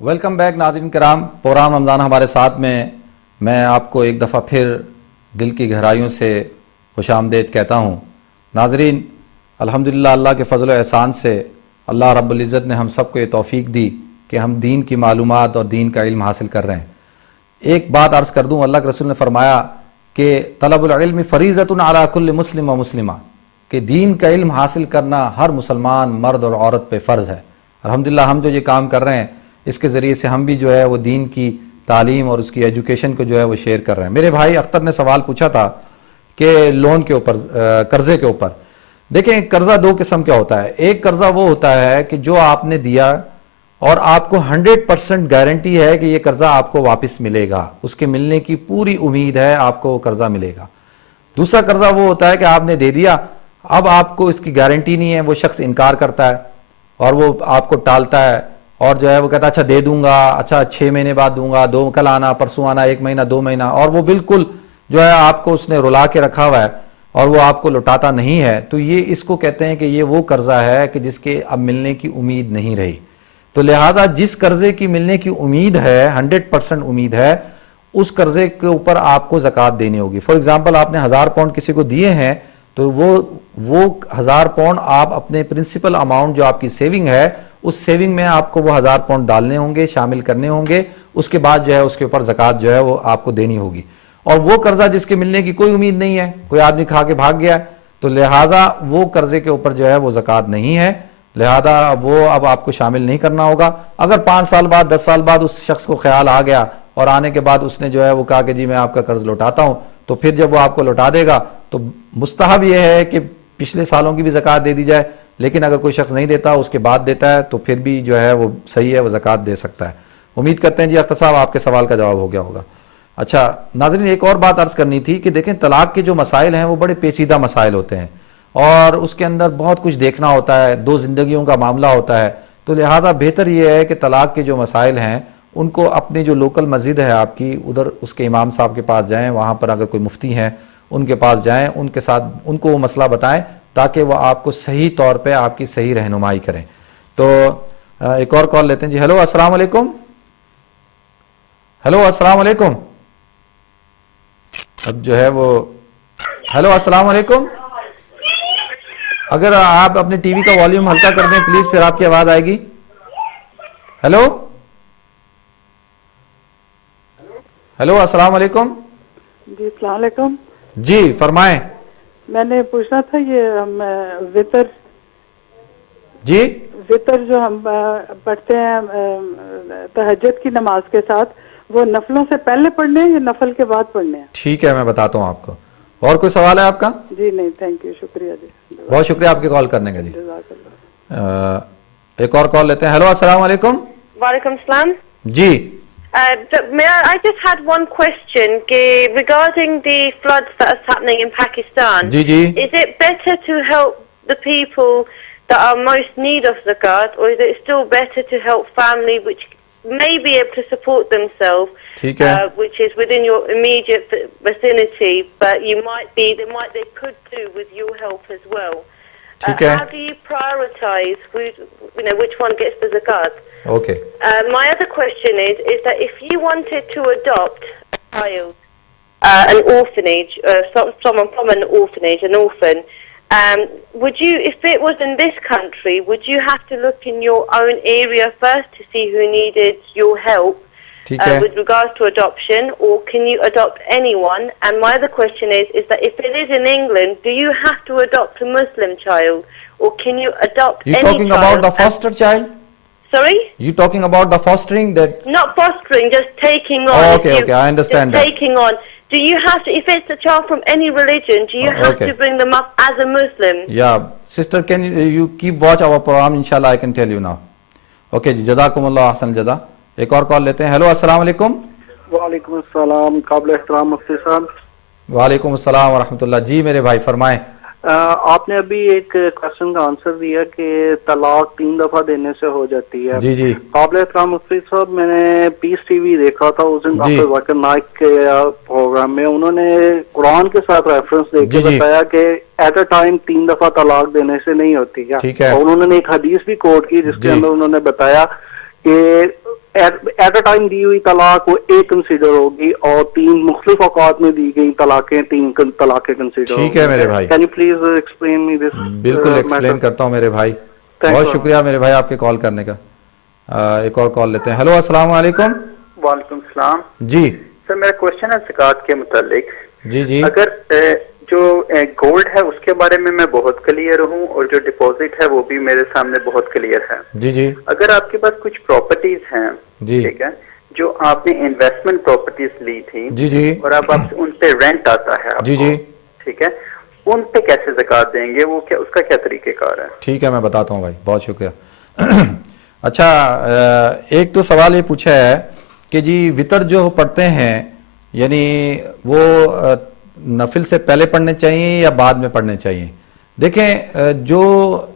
Welcome back ناظرین کرام، programme رمضان ہمارے ساتھ میں آپ کو ایک دفعہ پھر دل کی گہرائیوں سے خوش آمدید کہتا ہوں۔ ناظرین، الحمدللہ اللہ کے فضل و احسان سے اللہ رب العزت نے ہم سب کو یہ توفیق دی کہ ہم دین کی معلومات اور دین کا علم حاصل کر رہے ہیں۔ ایک بات عرض کر دوں، اللہ کے رسول نے فرمایا کہ طلب العلم فریضۃ علی کل مسلم و مسلمہ، کہ دین کا علم حاصل کرنا ہر مسلمان مرد اور عورت پہ فرض ہے۔ الحمدللہ ہم جو یہ کام کر رہے ہیں اس کے ذریعے سے ہم بھی جو ہے وہ دین کی تعلیم اور اس کی ایجوکیشن کو جو ہے وہ شیئر کر رہے ہیں۔ میرے بھائی اختر نے سوال پوچھا تھا کہ لون کے اوپر، قرضے کے اوپر۔ دیکھیں، قرضہ دو قسم کا ہوتا ہے۔ ایک قرضہ وہ ہوتا ہے کہ جو آپ نے دیا اور آپ کو 100% گارنٹی ہے کہ یہ قرضہ آپ کو واپس ملے گا، اس کے ملنے کی پوری امید ہے، آپ کو وہ قرضہ ملے گا۔ دوسرا قرضہ وہ ہوتا ہے کہ آپ نے دے دیا، اب آپ کو اس کی گارنٹی نہیں ہے، وہ شخص انکار کرتا ہے اور وہ آپ کو ٹالتا ہے اور جو ہے وہ کہتا ہے اچھا دے دوں گا، اچھا 6 مہینے بعد دوں گا، کل آنا، پرسوں آنا، 1 مہینہ 2 مہینہ، اور وہ بالکل جو ہے آپ کو اس نے رلا کے رکھا ہوا ہے اور وہ آپ کو لوٹاتا نہیں ہے۔ تو یہ اس کو کہتے ہیں کہ یہ وہ قرضہ ہے کہ جس کے اب ملنے کی امید نہیں رہی۔ تو لہٰذا جس قرضے کی ملنے کی امید ہے، 100% امید ہے، اس قرضے کے اوپر آپ کو زکوٰۃ دینی ہوگی۔ فار ایگزامپل آپ نے 1000 پاؤنڈ کسی کو دیے ہیں تو وہ 1000 پاؤنڈ آپ اپنے پرنسپل اماؤنٹ جو آپ کی سیونگ ہے، اس سیونگ میں آپ کو وہ 1000 پاؤنڈ ڈالنے ہوں گے، شامل کرنے ہوں گے، اس کے بعد جو ہے اس کے اوپر زکوٰۃ جو ہے وہ آپ کو دینی ہوگی۔ اور وہ قرضہ جس کے ملنے کی کوئی امید نہیں ہے، کوئی آدمی کھا کے بھاگ گیا، تو لہٰذا وہ قرضے کے اوپر جو ہے وہ زکوٰۃ نہیں ہے، لہذا وہ اب آپ کو شامل نہیں کرنا ہوگا۔ اگر 5 سال بعد 10 سال بعد اس شخص کو خیال آ گیا اور آنے کے بعد اس نے جو ہے وہ کہا کہ جی میں آپ کا قرض لوٹاتا ہوں، تو پھر جب وہ آپ کو لوٹا دے گا تو مستحب یہ ہے کہ پچھلے سالوں کی بھی زکوٰۃ دے دی جائے، لیکن اگر کوئی شخص نہیں دیتا اس کے بعد دیتا ہے تو پھر بھی جو ہے وہ صحیح ہے، وہ زکوٰۃ دے سکتا ہے۔ امید کرتے ہیں جی اختر صاحب آپ کے سوال کا جواب ہو گیا ہوگا۔ اچھا ناظرین، ایک اور بات عرض کرنی تھی کہ دیکھیں طلاق کے جو مسائل ہیں وہ بڑے پیچیدہ مسائل ہوتے ہیں اور اس کے اندر بہت کچھ دیکھنا ہوتا ہے، 2 زندگیوں کا معاملہ ہوتا ہے، تو لہٰذا بہتر یہ ہے کہ طلاق کے جو مسائل ہیں ان کو اپنی جو لوکل مسجد ہے آپ کی، ادھر اس کے امام صاحب کے پاس جائیں، وہاں پر اگر کوئی مفتی ہیں ان کے پاس جائیں، ان کے ساتھ ان کو وہ مسئلہ بتائیں تاکہ وہ آپ کو صحیح طور پہ آپ کی صحیح رہنمائی کریں۔ تو ایک اور کال لیتے ہیں جی۔ ہیلو السلام علیکم۔ ہیلو السلام علیکم۔ اب جو ہے وہ ہیلو السلام علیکم، اگر آپ اپنے ٹی وی کا والیوم ہلکا کر دیں پلیز، پھر آپ کی آواز آئے گی۔ ہیلو ہیلو السلام علیکم۔ جی السلام علیکم۔ جی فرمائیں۔ میں نے پوچھنا تھا یہ وطر جی جو ہم پڑھتے ہیں تہجد کی نماز کے ساتھ، وہ نفلوں سے پہلے پڑھنے ہیں یا نفل کے بعد پڑھنے ہیں؟ ٹھیک ہے، میں بتاتا ہوں آپ کو۔ اور کوئی سوال ہے آپ کا؟ جی نہیں، تھینک یو، شکریہ جی، بہت شکریہ آپ کی کال کرنے کا جی۔ جزاک اللہ۔ ایک اور کال لیتے ہیں۔ ہیلو السلام علیکم۔ Walaikum Assalam. G I just had one question regarding the floods that are happening in Pakistan. G G Is it better to help the people that are most need of zakat, or is it still better to help family which may be able to support themselves, ٹھیک ہے which is within your immediate vicinity, but they could do with your help as well? ٹھیک ہے، How do you prioritize which one gets the zakat? Okay. My other question is that if you wanted to adopt a child, an orphanage, someone from an orphanage, an orphan, would you, if it was in this country, would you have to look in your own area first to see who needed your help with regards to adoption, or can you adopt anyone? And my other question is that if it is in England, do you have to adopt a Muslim child, or can you adopt any child? You talking about the foster child? Sorry? You talking about the fostering that? Not fostering, just taking on. Oh, okay, I understand that. Taking on. Do you have to, if it's a child from any religion, do you have to bring them up as a Muslim? Yeah, sister, can you keep watch our program? Inshallah, I can tell you now. Okay, ji, jazakum Allah ahsan jaza. ایک اور کال لیتے ہیں۔ Hello السلام علیکم۔ وعلیکم السلام، قابل احترام مفتی صاحب۔ وعلیکم السلام ورحمۃ اللہ۔ جی میرے بھائی فرمائیں۔ آپ نے ابھی ایک کوشچن کا آنسر دیا کہ طلاق 3 دفعہ دینے سے ہو جاتی ہے۔ جی جی قابل احترام مفتی صاحب، میں نے پیس ٹی وی دیکھا تھا اس دن، ڈاکٹر ذاکر نائک کے پروگرام میں انہوں نے قرآن کے ساتھ ریفرنس دے کے بتایا کہ ایٹ اے ٹائم 3 دفعہ طلاق دینے سے نہیں ہوتی ہے، اور انہوں نے ایک حدیث بھی کوٹ کی جس کے اندر انہوں نے بتایا کہ ایٹ اے ٹائم دی ہوئی طلاق وہ ایک کنسیڈر ہوگی اور 3 مختلف اوقات میں دی گئی طلاقیں 3 طلاقیں کنسیڈر. ٹھیک ہے میرے بھائی, کین یو پلیز ایکسپلین می دس؟ بالکل ایکسپلین کرتا ہوں میرے بھائی, بہت شکریہ میرے بھائی آپ کے کال کرنے کا. ایک اور کال لیتے ہیں. ہیلو السلام علیکم. وعلیکم السلام. جی سر میرا کوشچن ہے زکوٰۃ کے متعلق. جی اگر جو گولڈ ہے اس کے بارے میں بہت کلیئر ہوں اور جو ڈپازٹ ہے وہ بھی میرے سامنے بہت کلیئر ہے. جی اگر آپ کے پاس کچھ پراپرٹیز ہیں, ٹھیک ہے, جو آپ نے انویسٹمنٹ پراپرٹیز لی تھی اور اب آپ ان پہ رینٹ آتا ہے آپ کو, ٹھیک ہے, ان پہ کیسے زکوٰۃ دیں گے, وہ کیا, اس کا کیا طریقہ کار ہے؟ ٹھیک ہے میں بتاتا ہوں بھائی, بہت شکریہ. اچھا, ایک تو سوال یہ پوچھا ہے کہ جی وطر جو پڑھتے ہیں یعنی وہ نفل سے پہلے پڑھنے چاہیے یا بعد میں پڑھنے چاہیے. دیکھیں, جو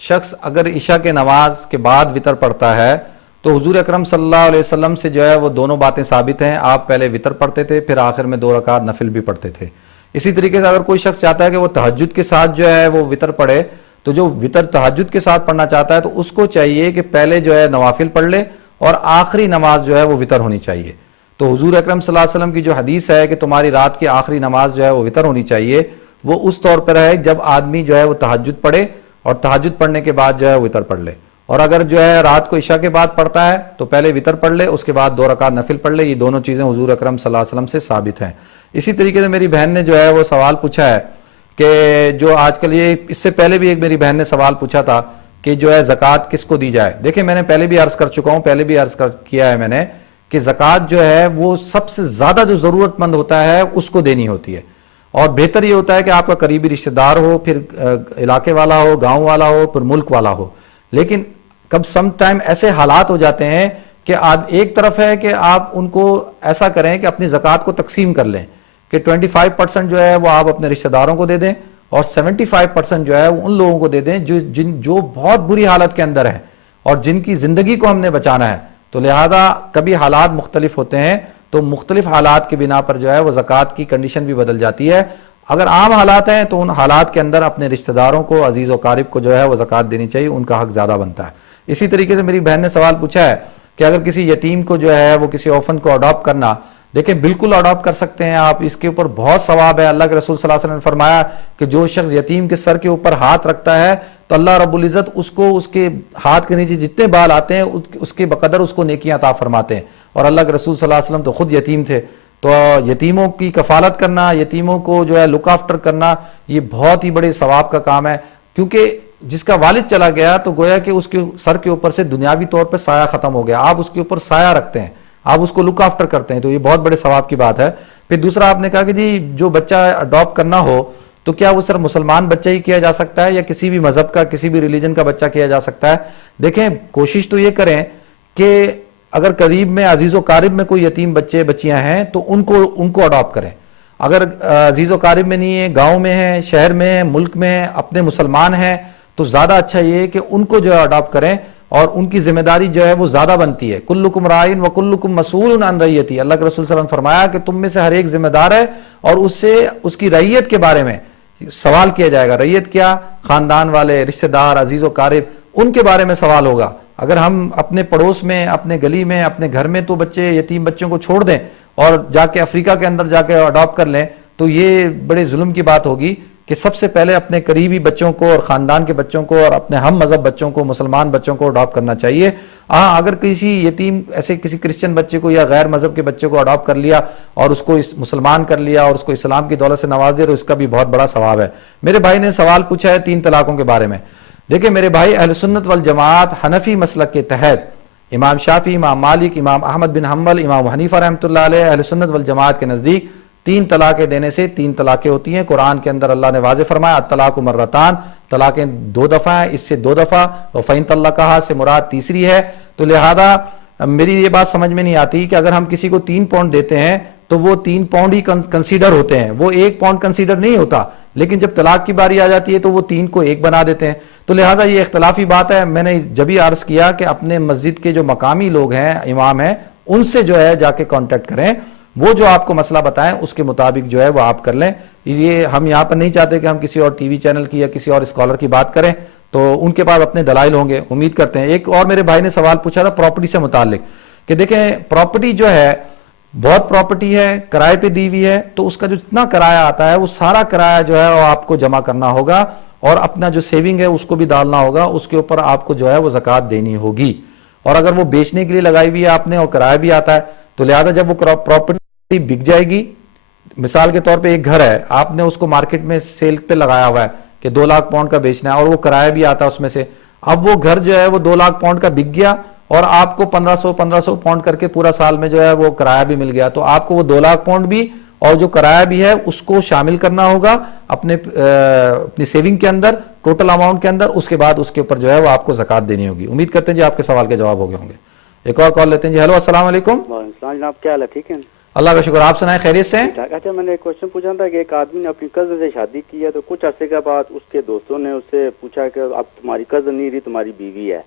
شخص اگر عشاء کے نماز کے بعد وطر پڑھتا ہے تو حضور اکرم صلی اللہ علیہ وسلم سے جو ہے وہ دونوں باتیں ثابت ہیں. آپ پہلے وطر پڑھتے تھے, پھر آخر میں 2 رکعت نفل بھی پڑھتے تھے. اسی طریقے سے اگر کوئی شخص چاہتا ہے کہ وہ تہجد کے ساتھ جو ہے وہ وطر پڑھے, تو جو وطر تہجد کے ساتھ پڑھنا چاہتا ہے تو اس کو چاہیے کہ پہلے جو ہے نوافل پڑھ لے اور آخری نماز جو ہے وہ وطر ہونی چاہیے. تو حضور اکرم صلی اللہ علیہ وسلم کی جو حدیث ہے کہ تمہاری رات کی آخری نماز جو ہے وہ وطر ہونی چاہیے, وہ اس طور پر ہے جب آدمی جو ہے وہ تہجد پڑھے اور تہجد پڑھنے کے بعد جو ہے وطر پڑھ لے. اور اگر جو ہے رات کو عشاء کے بعد پڑھتا ہے تو پہلے وطر پڑھ لے, اس کے بعد 2 رکعت نفل پڑھ لے. یہ دونوں چیزیں حضور اکرم صلی اللہ علیہ وسلم سے ثابت ہیں. اسی طریقے سے میری بہن نے جو ہے وہ سوال پوچھا ہے کہ جو آج کل یہ, اس سے پہلے بھی ایک میری بہن نے سوال پوچھا تھا کہ جو ہے زکوٰۃ کس کو دی جائے. دیکھیں میں نے پہلے بھی عرض کر چکا ہوں, پہلے بھی عرض کیا ہے میں نے کہ زکوٰۃ جو ہے وہ سب سے زیادہ جو ضرورت مند ہوتا ہے اس کو دینی ہوتی ہے. اور بہتر یہ ہوتا ہے کہ آپ کا قریبی رشتہ دار ہو, پھر علاقے والا ہو, گاؤں والا ہو, پھر ملک والا ہو. لیکن کب سم ٹائم ایسے حالات ہو جاتے ہیں کہ ایک طرف ہے کہ آپ ان کو ایسا کریں کہ اپنی زکوٰۃ کو تقسیم کر لیں کہ 25% جو ہے وہ آپ اپنے رشتہ داروں کو دے دیں اور 75% جو ہے وہ ان لوگوں کو دے دیں جو بہت بری حالت کے اندر ہیں اور جن کی زندگی کو ہم نے بچانا ہے. تو لہذا کبھی حالات مختلف ہوتے ہیں, تو مختلف حالات کی بنا پر جو ہے وہ زکوٰۃ کی کنڈیشن بھی بدل جاتی ہے. اگر عام حالات ہیں تو ان حالات کے اندر اپنے رشتہ داروں کو, عزیز و قارب کو جو ہے وہ زکوٰۃ دینی چاہیے, ان کا حق زیادہ بنتا ہے. اسی طریقے سے میری بہن نے سوال پوچھا ہے کہ اگر کسی یتیم کو جو ہے وہ کسی orphan کو اڈاپٹ کرنا, دیکھیں بالکل اڈاپٹ کر سکتے ہیں آپ, اس کے اوپر بہت ثواب ہے. اللہ کے رسول صلی اللہ علیہ وسلم نے فرمایا کہ جو شخص یتیم کے سر کے اوپر ہاتھ رکھتا ہے تو اللہ رب العزت اس کو اس کے ہاتھ کے نیچے جتنے بال آتے ہیں اس کے بقدر اس کو نیکیاں عطا فرماتے ہیں. اور اللہ کے رسول صلی اللہ علیہ وسلم تو خود یتیم تھے. تو یتیموں کی کفالت کرنا, یتیموں کو جو ہے لک آفٹر کرنا, یہ بہت ہی بڑے ثواب کا کام ہے. کیونکہ جس کا والد چلا گیا تو گویا کہ اس کے سر کے اوپر سے دنیاوی طور پہ سایہ ختم ہو گیا, آپ اس کے اوپر سایہ رکھتے ہیں, آپ اس کو لک آفٹر کرتے ہیں, تو یہ بہت بڑے ثواب کی بات ہے. پھر دوسرا آپ نے کہا کہ جی جو بچہ اڈاپٹ کرنا ہو تو کیا وہ صرف مسلمان بچہ ہی کیا جا سکتا ہے یا کسی بھی مذہب کا, کسی بھی ریلیجن کا بچہ کیا جا سکتا ہے؟ دیکھیں کوشش تو یہ کریں کہ اگر قریب میں عزیز و قارب میں کوئی یتیم بچے بچیاں ہیں تو ان کو اڈاپٹ کریں. اگر عزیز و قارب میں نہیں ہے, گاؤں میں ہیں, شہر میں ہیں, ملک میں ہیں, اپنے مسلمان ہیں, تو زیادہ اچھا یہ ہے کہ ان کو جو ہے اڈاپٹ کریں اور ان کی ذمہ داری جو ہے وہ زیادہ بنتی ہے. کلکم رائن و کلکم مسئول عن رعیتی, اللہ کے رسول صلی اللہ علیہ وسلم نے فرمایا کہ تم میں سے ہر ایک ذمہ دار ہے اور اس سے اس کی رعیت کے بارے میں سوال کیا جائے گا. رعیت کیا؟ خاندان والے, رشتہ دار, عزیز و قارب, ان کے بارے میں سوال ہوگا. اگر ہم اپنے پڑوس میں, اپنے گلی میں, اپنے گھر میں تو بچے یتیم بچوں کو چھوڑ دیں اور جا کے افریقہ کے اندر جا کے اڈاپٹ کر لیں تو یہ بڑے ظلم کی بات ہوگی کہ سب سے پہلے اپنے قریبی بچوں کو اور خاندان کے بچوں کو اور اپنے ہم مذہب بچوں کو, مسلمان بچوں کو اڈاپٹ کرنا چاہیے. ہاں اگر کسی یتیم ایسے کسی کرسچن بچے کو یا غیر مذہب کے بچے کو اڈاپٹ کر لیا اور اس کو مسلمان کر لیا اور اس کو اسلام کی دولت سے نواز دیا تو اس کا بھی بہت بڑا ثواب ہے. میرے بھائی نے سوال پوچھا ہے 3 طلاقوں کے بارے میں. دیکھیں میرے بھائی, اہل سنت والجماعت حنفی مسلک کے تحت امام شافعی, امام مالک, امام احمد بن حنبل, امام حنیفہ رحمۃ اللہ علیہ, اہل سنت والجماعت کے نزدیک 3 طلاقیں دینے سے 3 طلاقیں ہوتی ہیں. قرآن کے اندر اللہ نے واضح فرمایا الطلاق مرتان, طلاقیں 2 دفعہ ہیں, اس سے 2 دفعہ, وفین طلقہا سے مراد تیسری ہے. تو لہذا میری یہ بات سمجھ میں نہیں آتی کہ اگر ہم کسی کو 3 پاؤنڈ دیتے ہیں تو وہ 3 پاؤنڈ ہی کنسیڈر ہوتے ہیں, وہ 1 پاؤنڈ کنسیڈر نہیں ہوتا. لیکن جب طلاق کی باری آ جاتی ہے تو وہ 3 کو 1 بنا دیتے ہیں. تو لہٰذا یہ اختلافی بات ہے. میں نے جبھی عرض کیا کہ اپنے مسجد کے جو مقامی لوگ ہیں, امام ہیں, ان سے جو ہے جا کے کانٹیکٹ کریں, وہ جو آپ کو مسئلہ بتائیں اس کے مطابق جو ہے وہ آپ کر لیں. یہ ہم یہاں پر نہیں چاہتے کہ ہم کسی اور ٹی وی چینل کی یا کسی اور اسکالر کی بات کریں, تو ان کے پاس اپنے دلائل ہوں گے, امید کرتے ہیں. ایک اور میرے بھائی نے سوال پوچھا تھا پراپرٹی سے متعلق کہ دیکھیں پراپرٹی جو ہے بہت پراپرٹی ہے, کرائے پہ دی ہوئی ہے, تو اس کا جو جتنا کرایہ آتا ہے وہ سارا کرایہ جو ہے وہ آپ کو جمع کرنا ہوگا, اور اپنا جو سیونگ ہے اس کو بھی ڈالنا ہوگا, اس کے اوپر آپ کو جو ہے وہ زکوٰۃ دینی ہوگی. اور اگر وہ بیچنے کے لیے لگائی ہوئی ہے آپ نے اور کرایہ بھی آتا ہے, تو لہذا جب وہ پراپرٹی بک جائے گی, مثال کے طور پہ ایک گھر ہے, آپ نے اس کو مارکیٹ میں سیل پہ لگایا ہوا ہے کہ 2 لاکھ پاؤنڈ کا بیچنا ہے, اور وہ کرایہ بھی آتا ہے اس میں سے, اب وہ گھر جو ہے وہ 2 لاکھ پاؤنڈ کا بک گیا اور آپ کو 1500 پاؤنڈ کر کے پورا سال میں جو ہے وہ کرایہ بھی مل گیا, تو آپ کو وہ 2 لاکھ پاؤنڈ بھی اور جو کرایہ بھی ہے اس کو شامل کرنا ہوگا اپنی سیونگ کے اندر, ٹوٹل اماؤنٹ کے اندر. اس کے بعد اس کے اوپر جو ہے وہ آپ کو زکوٰۃ دینی ہوگی. امید کرتے ہیں جی آپ کے سوال کے جواب ہو گئے ہوں گے. ایک اور کال لیتے ہیں جی. ہیلو, السلام علیکم. وعلیکم السلام جناب, کیا حال ہے؟ ٹھیک ہے اللہ کا شکر, آپ سنائیں, خیریت سے ہیں؟ اچھا, میں نے ایک کوشچن پوچھا تھا کہ ایک آدمی نے اپنی کزن سے شادی کی ہے, تو کچھ عرصے کے بعد اس کے دوستوں نے اس سے پوچھا کہ اب تمہاری کزن نہیں رہی, تمہاری بیوی ہے.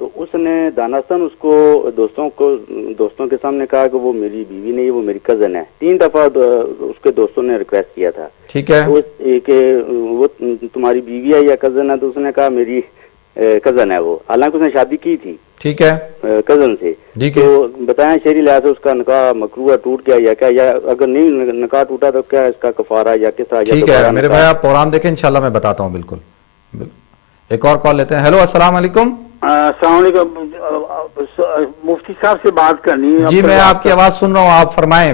تو اس نے دانستان اس کو دوستوں کے سامنے کہا کہ وہ میری بیوی نہیں, وہ میری کزن ہے. 3 دفعہ اس کے دوستوں نے ریکویسٹ کیا تھا, ٹھیک ہے, کہ وہ تمہاری بیوی ہے یا کزن ہے, تو اس نے کہا میری کزن ہے وہ, حالانکہ اس نے شادی کی تھی, ٹھیک ہے, کزن سے. تو بتائیں شرعی لحاظ سے اس کا نکاح مکروہ ٹوٹ گیا یا کیا, یا اگر نہیں نکاح ٹوٹا تو کیا اس کا کفارہ یا کس طرح؟ ٹھیک ہے میرے بھائی, آپ پروگرام دیکھیں, انشاءاللہ میں بتاتا ہوں. بالکل. ایک اور کال لیتے ہیں. ہیلو, السلام علیکم. السلام علیکم, مفتی صاحب سے بات کرنی ہے. جی میں آپ کی آواز سن رہا ہوں, آپ فرمائیں.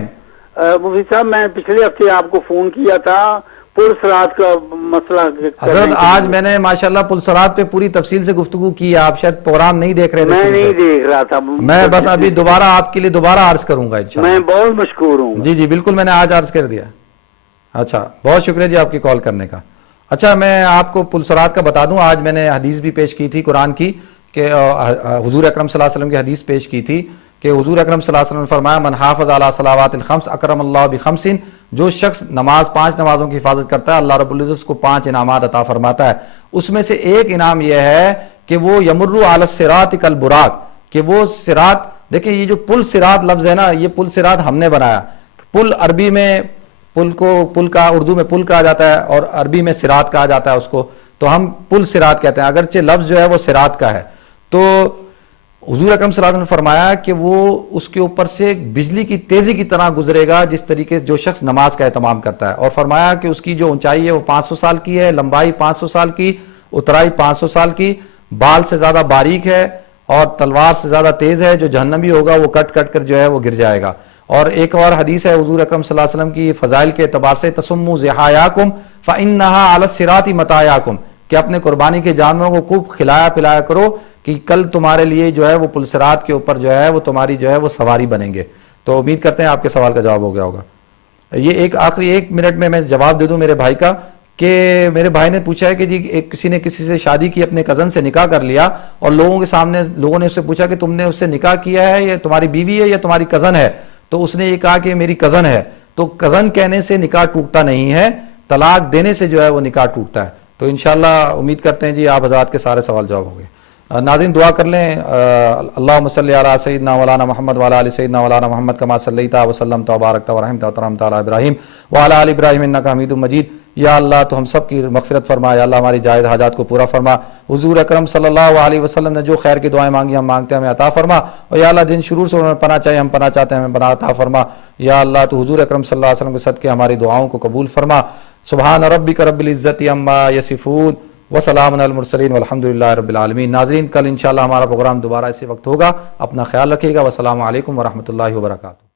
مفتی صاحب, میں پچھلے ہفتے آپ کو فون کیا تھا پل صراط کا مسئلہ. حضرت آج میں نے ماشاءاللہ پل صراط پہ پوری تفصیل سے گفتگو کی ہے, آپ شاید پروگرام نہیں دیکھ رہے تھے. میں نہیں دیکھ رہا تھا, میں بس ابھی دوبارہ آپ کے لیے دوبارہ عرض کروں گا انشاءاللہ. میں بہت مشکور ہوں. جی جی بالکل, میں نے آج عرض کر دیا. اچھا, بہت شکریہ جی آپ کی کال کرنے کا. اچھا, میں آپ کو پل صراط کا بتا دوں, آج میں نے حدیث بھی پیش کی تھی قرآن کی, کہ حضور اکرم صلی اللہ علیہ وسلم کی حدیث پیش کی تھی کہ حضور اکرم صلی اللہ علیہ وسلم نے فرمایا, من حافظ علی صلوات الخمس اکرم اللہ بخمس, جو شخص 5 نمازوں کی حفاظت کرتا ہے اللہ رب العزت اس کو 5 انعامات عطا فرماتا ہے. اس میں سے ایک انعام یہ ہے کہ وہ یمر علی الصراط کالبراق, کہ وہ صراط, دیکھیں یہ جو پل صراط لفظ ہے نا, یہ پل صراط ہم نے بنایا. پل عربی میں پل کا اردو میں پل کہا جاتا ہے اور عربی میں صراط کہا جاتا ہے اس کو, تو ہم پل صراط کہتے ہیں, اگرچہ لفظ جو ہے وہ صراط کا ہے. تو حضور اکرم صلی اللہ علیہ وسلم نے فرمایا کہ وہ اس کے اوپر سے بجلی کی تیزی کی طرح گزرے گا جس طریقے سے جو شخص نماز کا اہتمام کرتا ہے, اور فرمایا کہ اس کی جو اونچائی ہے وہ 500 سال کی ہے, لمبائی 500 سال کی, اترائی 500 سال کی, بال سے زیادہ باریک ہے اور تلوار سے زیادہ تیز ہے, جو جہنمی ہوگا وہ کٹ کر جو ہے وہ گر جائے گا. اور ایک اور حدیث ہے حضور اکرم صلی اللہ علیہ وسلم کی فضائل کے اعتبار سے, تسموا ضحایاکم فانھا علی الصراط متاعاکم, کہ اپنے قربانی کے جانوروں کو خوب کھلایا پلایا کرو کہ کل تمہارے لیے جو ہے وہ پل صراط کے اوپر جو ہے وہ تمہاری جو ہے وہ سواری بنیں گے. تو امید کرتے ہیں آپ کے سوال کا جواب ہو گیا ہوگا. یہ ایک آخری 1 منٹ میں جواب دے دوں میرے بھائی کا, کہ میرے بھائی نے پوچھا ہے کہ جی کسی نے کسی سے شادی کی, اپنے کزن سے نکاح کر لیا, اور لوگوں کے سامنے لوگوں نے اس سے پوچھا کہ تم نے اس سے نکاح کیا ہے, یہ تمہاری بیوی ہے یا تمہاری کزن ہے, تو اس نے یہ کہا کہ میری کزن ہے. تو کزن کہنے سے نکاح ٹوٹتا نہیں ہے, طلاق دینے سے جو ہے وہ نکاح ٹوٹتا ہے. تو انشاءاللہ امید کرتے ہیں جی آپ حضرات کے سارے سوال جواب ہو گئے. ناظرین دعا کر لیں, اللہم صلی علی سیدنا مولانا محمد وعلی آل سیدنا مولانا محمد کما صلیت وسلمت وبارکت ورحمت ورحمت علی ابراہیم وعلی آل ابراہیم انک حمید مجید. یا اللہ تو ہم سب کی مغفرت فرما, یا اللہ ہماری جائز حاجات کو پورا فرما. حضور اکرم صلی اللہ علیہ وسلم نے جو خیر کی دعائیں مانگی ہم مانگتے ہیں ہمیں عطا فرما, اور یا اللہ جن شرور سے انہوں نے پناہ چاہیے ہم پناہ چاہتے ہیں ہمیں پناہ عطا فرما. یا اللہ تو حضور اکرم صلی اللہ علیہ وسلم کے صدقے ہماری دعاؤں کو قبول فرما. سبحان ربک رب العزت عما یصفون وسلام علی المرسلین والحمد للہ رب العالمین. ناظرین کل انشاءاللہ ہمارا پروگرام دوبارہ اسی وقت ہوگا, اپنا خیال رکھیے گا. والسلام علیکم ورحمۃ اللہ وبرکاتہ.